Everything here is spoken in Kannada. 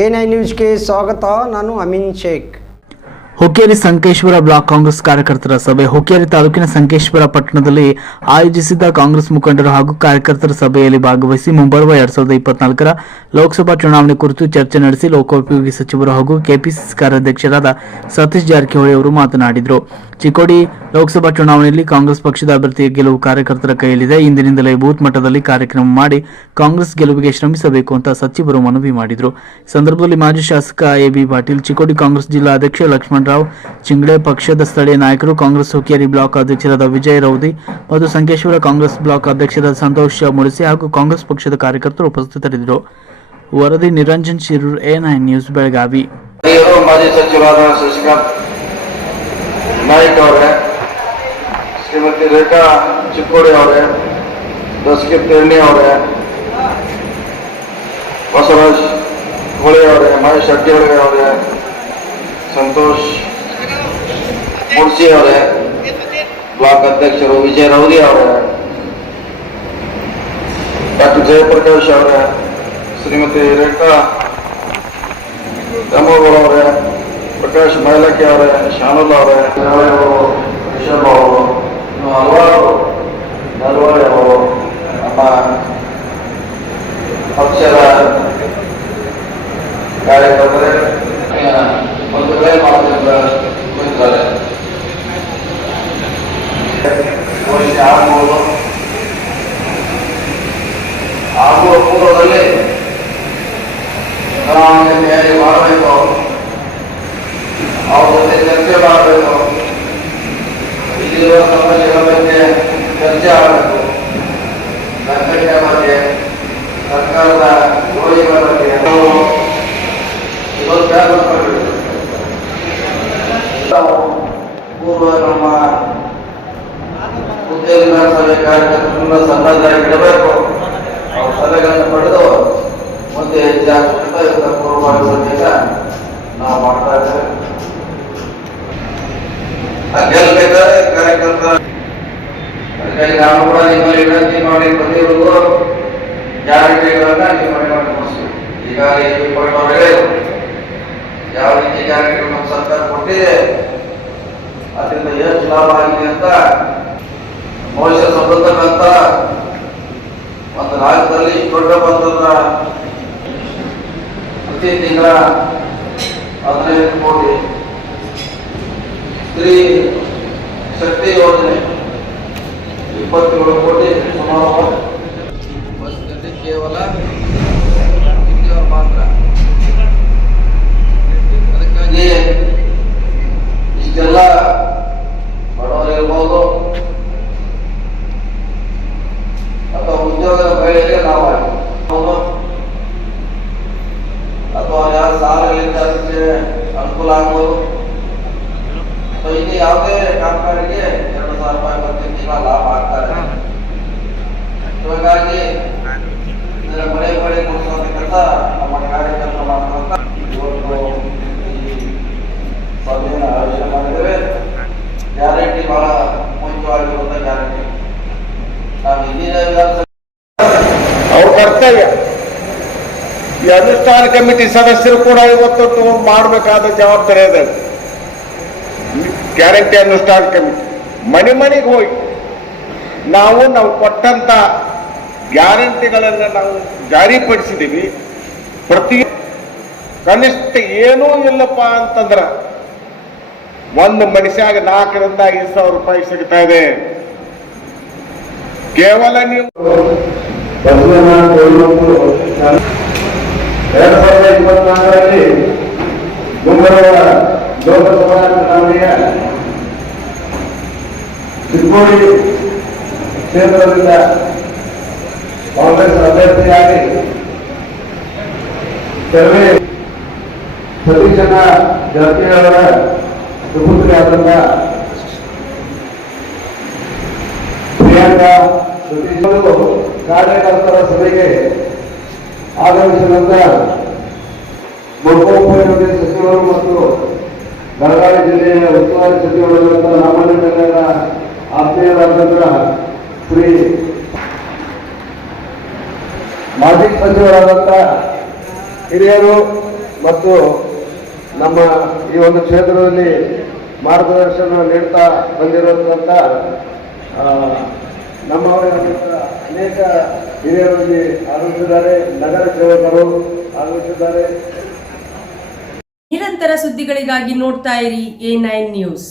A9 ನ್ಯೂಸ್ಗೆ ಸ್ವಾಗತ. ನಾನು ಅಮೀನ್ ಶೇಖ್. ಹುಕ್ಕೇರಿ ಸಂಕೇಶ್ವರ ಬ್ಲಾಕ್ ಕಾಂಗ್ರೆಸ್ ಕಾರ್ಯಕರ್ತರ ಸಭೆ. ಹುಕ್ಕೇರಿ ತಾಲೂಕಿನ ಸಂಕೇಶ್ವರ ಪಟ್ಟಣದಲ್ಲಿ ಆಯೋಜಿಸಿದ್ದ ಕಾಂಗ್ರೆಸ್ ಮುಖಂಡರು ಹಾಗೂ ಕಾರ್ಯಕರ್ತರ ಸಭೆಯಲ್ಲಿ ಭಾಗವಹಿಸಿ ಮುಂಬರುವ 2024ರ ಲೋಕಸಭಾ ಚುನಾವಣೆ ಕುರಿತು ಚರ್ಚೆ ನಡೆಸಿ ಲೋಕೋಪಯೋಗಿ ಸಚಿವರು ಹಾಗೂ ಕೆಪಿಸಿಸಿ ಕಾರ್ಯಾಧ್ಯಕ್ಷರಾದ ಸತೀಶ್ ಜಾರಕಿಹೊಳಿ ಅವರು ಮಾತನಾಡಿದರು. ಚಿಕ್ಕೋಡಿ ಲೋಕಸಭಾ ಚುನಾವಣೆಯಲ್ಲಿ ಕಾಂಗ್ರೆಸ್ ಪಕ್ಷದ ಅಭ್ಯರ್ಥಿಯ ಗೆಲುವು ಕಾರ್ಯಕರ್ತರ ಕೈಯಲ್ಲಿದೆ. ಇಂದಿನಿಂದಲೇ ಬೂತ್ ಮಟ್ಟದಲ್ಲಿ ಕಾರ್ಯಕ್ರಮ ಮಾಡಿ ಕಾಂಗ್ರೆಸ್ ಗೆಲುವಿಗೆ ಶ್ರಮಿಸಬೇಕು ಅಂತ ಸಚಿವರು ಮನವಿ ಮಾಡಿದರು. ಸಂದರ್ಭದಲ್ಲಿ ಮಾಜಿ ಶಾಸಕ ಎಬಿ ಪಾಟೀಲ್, ಚಿಕ್ಕೋಡಿ ಕಾಂಗ್ರೆಸ್ ಜಿಲ್ಲಾ ಅಧ್ಯಕ್ಷ ಲಕ್ಷ್ಮಣರಾವ್ ಚಿಂಗಡೆ, ಪಕ್ಷದ ಸ್ಥಳೀಯ ನಾಯಕರು, ಕಾಂಗ್ರೆಸ್ ಹುಕ್ಕೇರಿ ಬ್ಲಾಕ್ ಅಧ್ಯಕ್ಷರಾದ ವಿಜಯ ರೌದಿ ಮತ್ತು ಸಂಕೇಶ್ವರ ಕಾಂಗ್ರೆಸ್ ಬ್ಲಾಕ್ ಅಧ್ಯಕ್ಷರಾದ ಸಂತೋಷ್ ಮುಳಿಸಿ ಹಾಗೂ ಕಾಂಗ್ರೆಸ್ ಪಕ್ಷದ ಕಾರ್ಯಕರ್ತರು ಉಪಸ್ಥಿತರಿದ್ದರು. ವರದಿ ನಿರಂಜನ್ ಶಿರೂರ್, A9 ನ್ಯೂಸ್, ಬೆಳಗಾವಿ. ಮಾಜಿ ಸಚಿವರಾದ ಶಶಿಕಾಂತ್ ನಾಯ್ಕ ಅವರೇ, ಶ್ರೀಮತಿ ರೇಖಾ ಚಿಕ್ಕೋಡಿ ಅವರೇ, ದಸ್ಕಿತ್ ತೆರ್ಣಿ ಅವರೇ, ಬಸವರಾಜ್ ಹೋಳಿ ಅವರೇ, ಮಹೇಶ್ ಅಡ್ಡಿಹೊಳೆ ಅವರೇ, ಸಂತೋಷ್ ಮುಡ್ಸಿ ಅವರೇ, ಬ್ಲಾಕ್ ಅಧ್ಯಕ್ಷರು ವಿಜಯ ರೌದಿ ಅವರೇ, ಡಾಕ್ಟರ್ ಜಯಪ್ರಕಾಶ್ ಅವರೇ, ಶ್ರೀಮತಿ ರೇಖಾ ರಾಮಗೌಡ ಅವರೇ, ಪ್ರಕಾಶ್ ಮೈಲಕ್ಕಿ ಅವರೇ, ಶಾನುಲ್ ಅವರೇ, ರಿಷಬ್ ಅವರು, ಇನ್ನು ಹಲವಾರು ನಲ್ವರೆ ಅವರು ನಮ್ಮ ಪಕ್ಷದ ಕಾರ್ಯಕರ್ತರೇ ಒಂದು ವೇಳೆ ಮಾತಿನಿಂದ ಕುಳಿತಾರೆ. ಆಗುವ ಪೂರ್ವದಲ್ಲಿ ಚುನಾವಣೆ ತಯಾರಿ ಮಾಡಬೇಕು, ಅವ್ರ ಜೊತೆ ಚರ್ಚೆ ಮಾಡಬೇಕು, ಇಲ್ಲಿರುವ ಸಮಸ್ಯೆಗಳ ಬಗ್ಗೆ ಚರ್ಚೆ ಆಗಬೇಕು, ಸಂಘಟನೆ ಬಗ್ಗೆ, ಸರ್ಕಾರದ ಯೋಜನೆಗಳ ಬಗ್ಗೆ ಪೂರ್ವ ನಮ್ಮ ಹುದ್ದೆಯ ವಿಧಾನಸಭೆ ಕಾರ್ಯಕರ್ತರನ್ನ ಸನ್ನದ್ಧರಾಗಿಡಬೇಕು. ಅವ್ರ ಸಲಹೆಗಳನ್ನು ಪಡೆದು ಮುಂದೆ ಜಾಗೃತ ಪೂರ್ವಭಾವಿ ಸಭೆಯ ನಾವು ಮಾಡ್ತಾ ಇದ್ದೇವೆ. ಗೆಲ್ಬೇಕಾದ್ರೆ ಕಾರ್ಯಕರ್ತರ ನಾನು ಕೂಡ ನಿಮ್ಮಲ್ಲಿ ವಿನಂತಿ ಮಾಡಿ ಬಂದಿರುವುದು ಗ್ಯಾರಂಟಿಗಳನ್ನ ನೀವು ಮನೆ ಮಾಡಿ ಮುಗಿಸ್ತೀವಿ. ಈಗಾಗಲೇ ಹೊರಗಡೆ ಯಾವ ರೀತಿ ಗ್ಯಾರಂಟಿಗಳು ನಮ್ಮ ಸರ್ಕಾರ ಕೊಟ್ಟಿದೆ, ಅದರಿಂದ ಎಷ್ಟು ಲಾಭ ಆಗಿದೆ ಅಂತ ಭವಿಷ್ಯ ಸಂಬಂಧಕ್ಕಂತ ಒಂದು ರಾಜ್ಯದಲ್ಲಿ ದೊಡ್ಡ ಮೊತ್ತದ ಪ್ರತಿ ತಿಂಗಳ 15 ಕೋಟಿ, ಸ್ತ್ರೀ ಶಕ್ತಿ ಯೋಜನೆ 27 ಕೋಟಿ, ಸುಮಾರು ಬಸ್ನಲ್ಲಿ ಕೇವಲ ಮಾತ್ರ. ಅದಕ್ಕಾಗಿ ಇಷ್ಟೆಲ್ಲ ಬಡವರು ಇರ್ಬೋದು ಅಥವಾ ಉದ್ಯೋಗದ ಮಹಿಳೆಗೆ ನಾವು ಆಗಿರ್ಬೋದು ಅಥವಾ ಯಾರು ಸಾಲಗಳಿಂದ ಅನುಕೂಲ ಆಗ್ಬೋದು. ಇಲ್ಲಿ ಯಾವುದೇ ಕಾರ್ಮಿಕರಿಗೆ 2,000 ರೂಪಾಯಿ ಪ್ರತಿ ತಿಂಗಳ ಲಾಭ ಆಗ್ತಾರೆ. ಹೀಗಾಗಿ ಇದರ ಮನೆ ಮನೆ ಕೊಡಿಸುವಂತ ಕೆಲಸ ನಮ್ಮ ಕಾರ್ಯಕರ್ತರು ಮಾಡುವಂತ ಇವತ್ತು ಈ ಸಭೆಯನ್ನು ಆಯೋಜನೆ ಮಾಡಿದ್ದೇವೆ. ಗ್ಯಾರಂಟಿ ಬಹಳ ಮುಖ್ಯವಾಗಿರುವಂತ ಗ್ಯಾರಂಟಿ. ನಾವು ಹಿಂದಿನ ಅವ್ರ ಕರ್ತವ್ಯ. ಈ ಅನುಷ್ಠಾನ ಕಮಿಟಿ ಸದಸ್ಯರು ಕೂಡ ಇವತ್ತು ಮಾಡಬೇಕಾದ ಜವಾಬ್ದಾರಿ ಇದೆ. ಗ್ಯಾರಂಟಿ ಅನುಷ್ಠಾನ ಕಮಿಟಿ ಮನೆ ಮನೆಗೆ ಹೋಗಿ ನಾವು ಕೊಟ್ಟಂತ ಗ್ಯಾರಂಟಿಗಳನ್ನು ನಾವು ಜಾರಿಪಡಿಸಿದ್ದೀವಿ. ಪ್ರತಿ ಕನಿಷ್ಠ ಏನೂ ಇಲ್ಲಪ್ಪ ಅಂತಂದ್ರ ಒಂದು ಮನುಷ್ಯಾಗ 4,000 ರಿಂದ 5,000 ರೂಪಾಯಿ ಸಿಗ್ತಾ ಇದೆ. ಕೇವಲ ನೀವು 2024ರಲ್ಲಿ ಮುಂಬರುವ ಲೋಕಸಭಾ ಚುನಾವಣೆಯ ಚಿಕ್ಕೋಡಿ ಕ್ಷೇತ್ರದಿಂದ ಕಾಂಗ್ರೆಸ್ ಅಭ್ಯರ್ಥಿಯಾಗಿ ಸತೀಶ್ ಜಾರಕಿಹೊಳಿ ಸುಪುತ್ರಿ ಆದಂತ ಪ್ರಿಯಾಂಕಾ ಸತೀಶ್ ಅವರು ಕಾರ್ಯಕರ್ತರ ಸಭೆಗೆ ಆಗಮಿಸಿದಂತ ಲೋಕೋಪಯೋಗಿ ಸಚಿವರು ಮತ್ತು ಬೆಳಗಾವಿ ಜಿಲ್ಲೆಯ ಉಸ್ತುವಾರಿ ಸಚಿವರಾದಂತಹ ರಾಮಲಿಂಗಯ್ಯರ ಆತ್ಮೀಯರಾದಂತಹ ಶ್ರೀ ಮಾಜಿ ಸಚಿವರಾದಂತಹ ಹಿರಿಯರು ಮತ್ತು ನಮ್ಮ ಈ ಒಂದು ಕ್ಷೇತ್ರದಲ್ಲಿ ಮಾರ್ಗದರ್ಶನ ನೀಡ್ತಾ ಬಂದಿರುವಂಥ ನಮ್ಮವರಾದಂಥ ಅನೇಕ ಹಿರಿಯರಲ್ಲಿ ಆಗಮಿಸಿದ್ದಾರೆ, ನಗರ ಸೇವಕರು ಆಗಮಿಸಿದ್ದಾರೆ. ನಿರಂತರ ಸುದ್ದಿಗಳಿಗಾಗಿ ನೋಡ್ತಾ ಇರಿ A9 ನ್ಯೂಸ್.